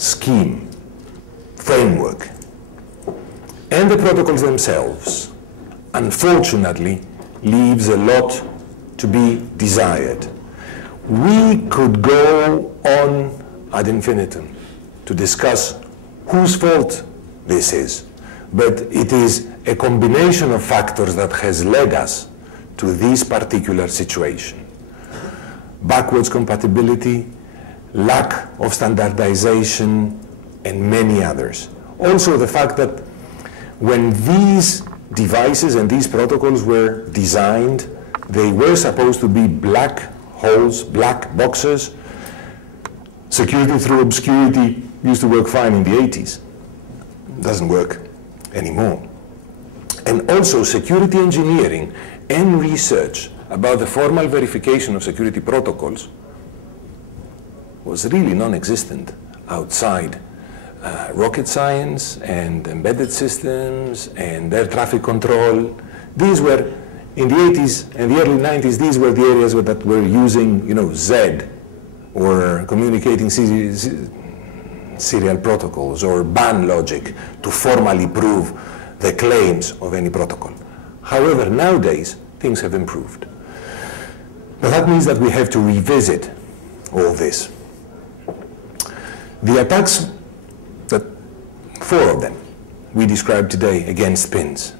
scheme, framework, and the protocols themselves, unfortunately, leaves a lot to be desired. We could go on ad infinitum to discuss whose fault this is, but it is a combination of factors that has led us to this particular situation. Backwards compatibility, lack of standardization, and many others. Also the fact that when these devices and these protocols were designed, they were supposed to be black holes, black boxes. Security through obscurity used to work fine in the 80s. Doesn't work anymore. And also security engineering and research about the formal verification of security protocols was really non-existent outside rocket science and embedded systems and air traffic control. These were, in the 80s and the early 90s, these were the areas that were using, Z or communicating serial protocols or ban logic to formally prove the claims of any protocol. However, nowadays, things have improved. But that means that we have to revisit all this. The attacks, four of them we described today against pins,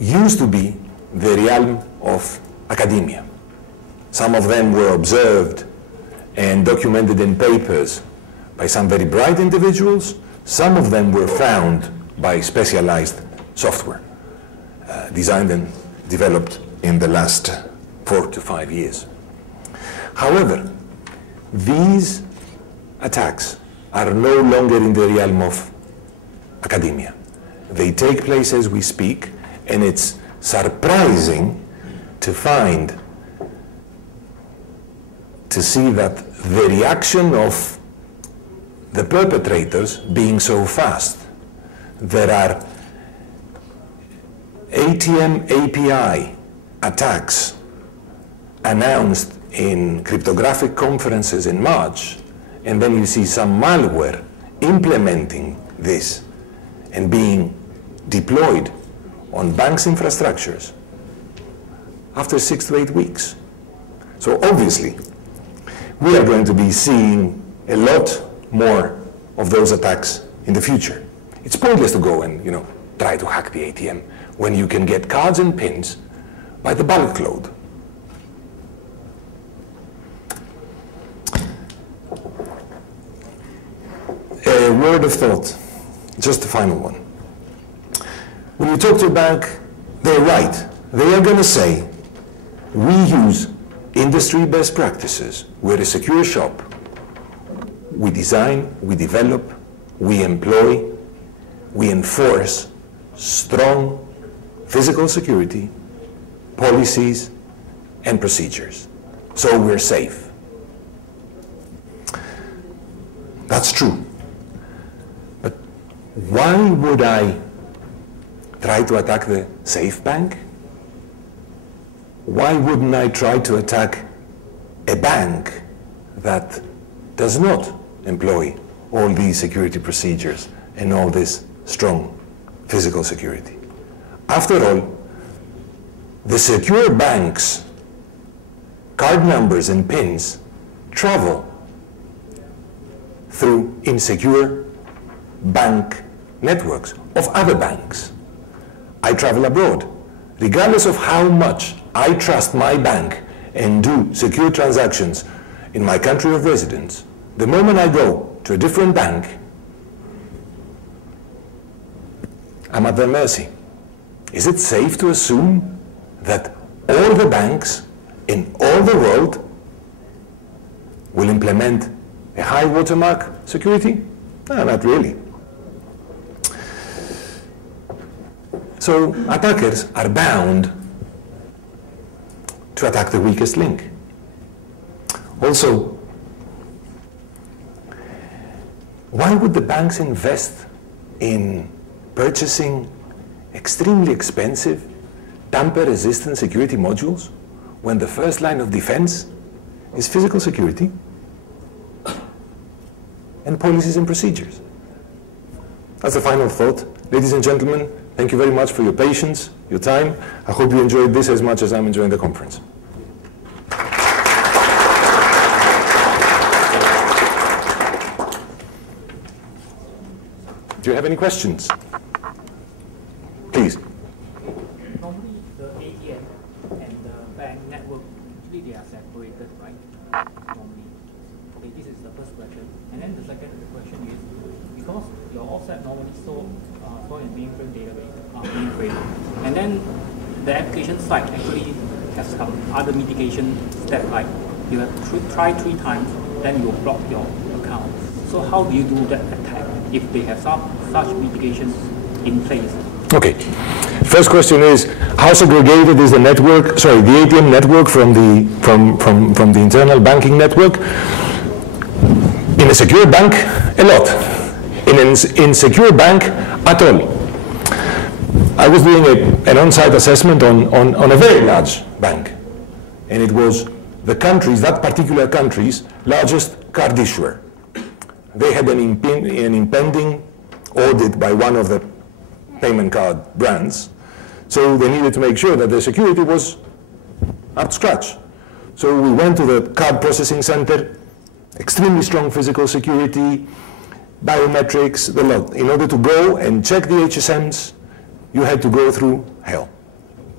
used to be the realm of academia. Some of them were observed and documented in papers by some very bright individuals. Some of them were found by specialized software, designed and developed in the last 4 to 5 years. However, these attacks are no longer in the realm of academia. They take place as we speak, and it's surprising to see that the reaction of the perpetrators being so fast. There are ATM API attacks announced in cryptographic conferences in March, and then you see some malware implementing this and being deployed on banks' infrastructures after 6 to 8 weeks. So obviously, we are going to be seeing a lot more of those attacks in the future. It's pointless to go and try to hack the ATM when you can get cards and pins by the bulk load. A word of thought, just the final one. When you talk to a bank, they're right. They are going to say, we use industry best practices. We're a secure shop. We design, we develop, we employ, we enforce strong physical security policies and procedures. So we're safe. That's true. But why would I try to attack the safe bank? Why wouldn't I try to attack a bank that does not employ all these security procedures and all this strong physical security? After all, the secure banks' card numbers and pins travel through insecure bank networks of other banks. I travel abroad. Regardless of how much I trust my bank and do secure transactions in my country of residence, the moment I go to a different bank, I'm at their mercy. Is it safe to assume that all the banks in all the world will implement a high watermark security? No, not really. So attackers are bound to attack the weakest link. Also, why would the banks invest in purchasing extremely expensive, tamper-resistant security modules when the first line of defense is physical security? and policies and procedures. That's the final thought. Ladies and gentlemen, thank you very much for your patience, your time. I hope you enjoyed this as much as I'm enjoying the conference. Do you have any questions? Please. Normally, the ATM and the bank network, actually they are separated, right? Normally. Okay, this is the first question. And then the second question is, because your offset normally stored in mainframe database, mainframe, and then the application side actually has some other mitigation step, like you have try 3 times, then you block your account. So how do you do that attack if they have such mitigations in place? Okay. First question is, how segregated is the network, sorry, the ATM network from the internal banking network? In a secure bank, a lot. In an insecure bank, at all. I was doing an on-site assessment on a very large bank, and it was the country's, that particular country's, largest card issuer. They had an impending audit by one of the payment card brands, so they needed to make sure that the security was up to scratch. So we went to the card processing center, extremely strong physical security, biometrics, the lot. In order to go and check the HSMs, you had to go through hell.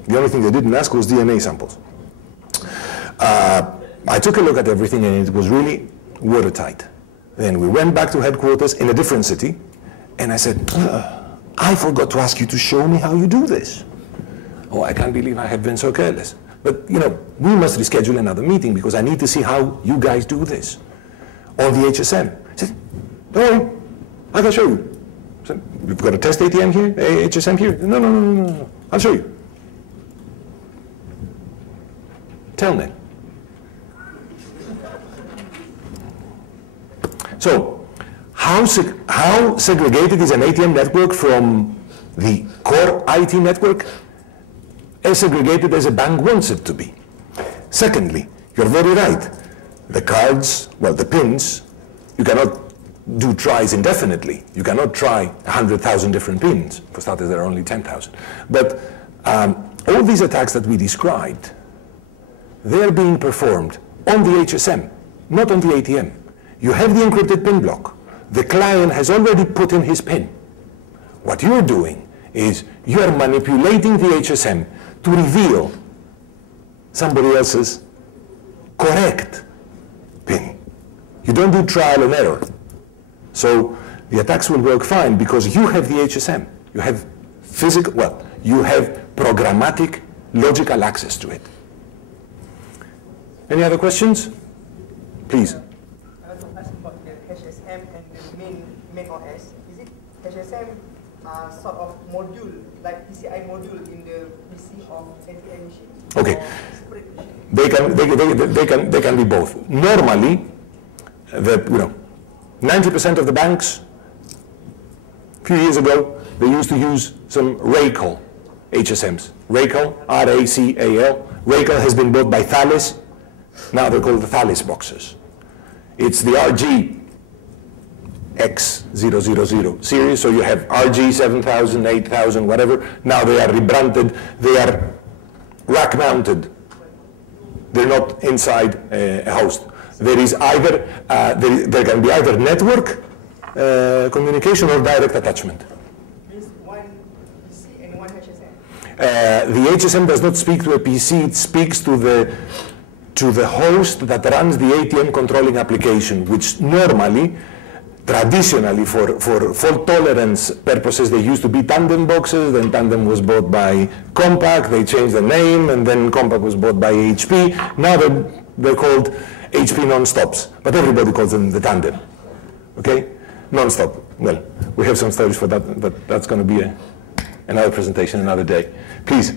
The only thing they didn't ask was DNA samples. I took a look at everything, and it was really watertight. Then we went back to headquarters in a different city, and I said, I forgot to ask you to show me how you do this. Oh, I can't believe I have been so careless. But, you know, we must reschedule another meeting because I need to see how you guys do this on the HSM. I said, don't worry, I can show you. So, we've got a test ATM here, HSM here. No, I'll show you. Telnet. So, how segregated is an ATM network from the core IT network? As segregated as a bank wants it to be. Secondly, you're very right. The cards, well, the pins, you cannot do tries indefinitely. You cannot try 100,000 different pins. For starters, there are only 10,000. But all these attacks that we described, they're being performed on the HSM, not on the ATM. You have the encrypted pin block. The client has already put in his pin. What you're doing is you're manipulating the HSM to reveal somebody else's correct pin. You don't do trial and error. So the attacks will work fine because you have the HSM. You have physical, well, you have programmatic logical access to it. Any other questions? Please. I want to ask about the HSM and the main OS. Is it HSM sort of module, like PCI module in the PC of ATM machine? Okay. They can be both. Normally, 90% of the banks, a few years ago, they used to use some RACAL HSMs. RACAL, R-A-C-A-L. RACAL has been bought by Thales. Now they're called the Thales boxes. It's the RG X000 series, so you have RG 7000, 8000, whatever. Now they are rebranded. They are rack mounted. They're not inside a host. There is either, there can be either network communication or direct attachment. Means one PC and one HSM? The HSM does not speak to a PC, it speaks to the host that runs the ATM controlling application, which normally, traditionally, for fault tolerance purposes, they used to be Tandem boxes, then Tandem was bought by Compaq, they changed the name, and then Compaq was bought by HP. Now they're called HP non-stops, but everybody calls them the Tandem, okay? Non-stop. Well, we have some stories for that, but that's going to be another presentation another day. Please.